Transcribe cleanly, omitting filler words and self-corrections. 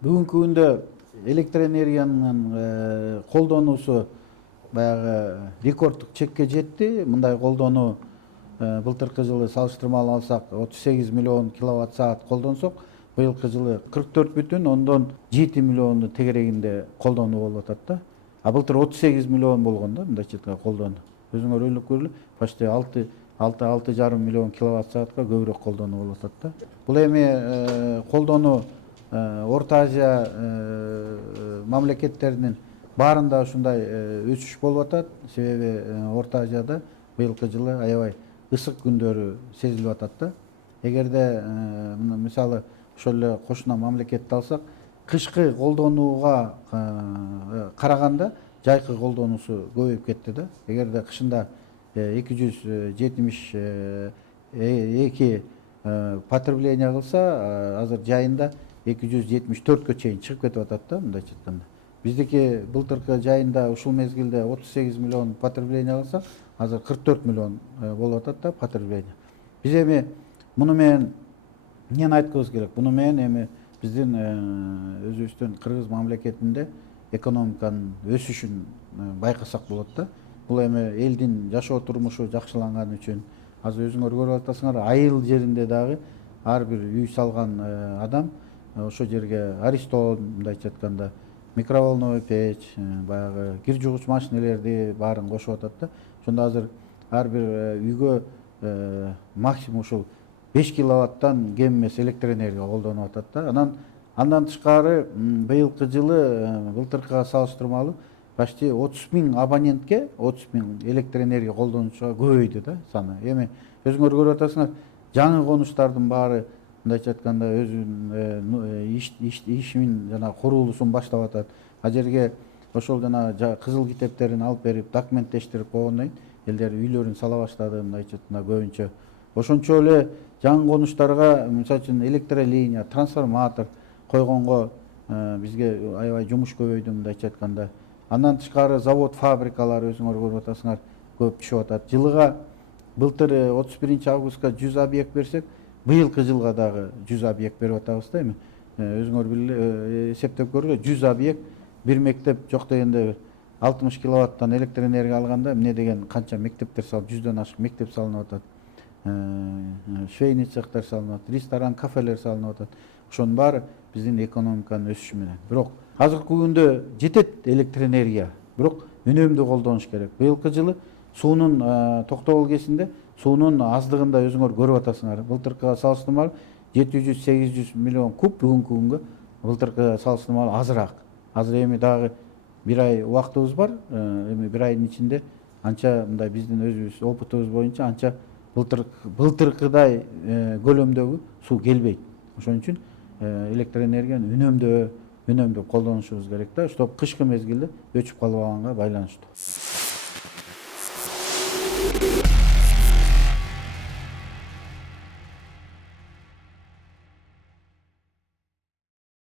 Бүгүнкү күндө электр энергиянын колдонуусу баягы рекорддук чекке жетти. Мындай колдонуу былтыркы жылы салыштырмалуу алсак 38 миллион киловатт саат колдонсок, быйылкы жылы 44,7 миллионду тегерегинде колдонуу болуп атат да. А былтыр 38 миллион болгон да, мындайча айтканда колдонуу. Өзүңөр ойлоп көргүлө, почти 6,5 миллион киловатт саатка көбүрөөк колдонуу болуп атат да. Бул эми колдонуу Орта Азия мамлекеттеринин баарында ушундай өсүш болуп атат. Себеби Орта Азияда быйылкы жылы аябай ысык күндөрү сезилип атат да. Эгерде мисалы ошол эле кошуна мамлекетти алсак, кышкы колдонууга караганда жайкы колдонуусу көбөйүп кетти да. Эгерде кышында 272 потребление кылса, азыр жайында 274кө чейин чыгып кетип атат да, мындайча айтканда. Биздики былтыркы жайында ушул мезгилде 38 миллион потребление кылсак, азыр 44 миллион болуп атат да потребление. Биз эми муну менен эмнени айткыбыз керек? Муну менен эми биздин өзүбүздүн Кыргыз мамлекетинде экономиканын өсүшүн байкасак болот да. Бул эми элдин жашоо турмушу жакшыланганы үчүн, азыр өзүңөр көрүп атасыңар, айыл жеринде дагы ар бир үй салган адам ошол жерге Аристон, мындайча айтканда, микроволновый печь, баягы кир жуугуч машинелерди баарын кошуп атат да. Ошондо азыр ар бир үйгө максимум ушул 5 киловаттан кем эмес электр энергия колдонуп атат да. Андан тышкары быйылкы жылы былтыркыга салыштырмалуу почти 30 миң абонентке 30 миң электр энергия колдонуучуга көбөйдү да саны. Эми өзүңөр көрүп атасыңар, жаңы конуштардын баары мындайча айтканда өзүнүн ишин жана курулуусун баштап атат. А жерге ошол жана кызыл китептерин алып берип, документтештирип койгондон кийин элдер үйлөрүн сала баштады, мындайча айтканда көбүнчө. Ошончо эле жаңы конуштарга, мисалы үчүн электролиния, трансформатор койгонго бизге аябай жумуш көбөйдү, мындайча айтканда. Андан тышкары завод, фабрикалар өзүңөр көрүп атасыңар көп түшүп атат. Жылыга былтыр 31 августка 100 объект берсек, быйылкы жылга дагы 100 объект берип атабыз да эми. Өзүңөр эсептеп көргүлө, 100 объект бир мектеп жок дегенде 60 киловаттан электр энергия алганда эмне деген канча мектептер салып, 100дөн ашык мектеп салынып атат. Швейный цехтер салынып атат, ресторан, кафелер салынып атат. Ошонун баары биздин экономиканын өсүшү менен. Бирок азыркы күндө жетет электр энергия, бирок үнөмдүү колдонуш керек. Быйылкы жылы суунун токтобол кезинде суунун аздыгында өзүңөр көрүп атасыңар. Былтыркыга салыштырмалуу 700-800 миллион куб, бүгүнкү күнгө былтыркыга салыштырмалуу азыраак. Азыр эми дагы бир ай убактыбыз бар. Эми бир айдын ичинде анча мындай биздин өзүбүз опытыбыз боюнча анча былтыркыдай көлөмдөгү суу келбейт. Ошон үчүн электр энергияны үнөмдүү колдонушубуз керек да, чтобы кышкы мезгилде өчүп калбаганга байланыштуу.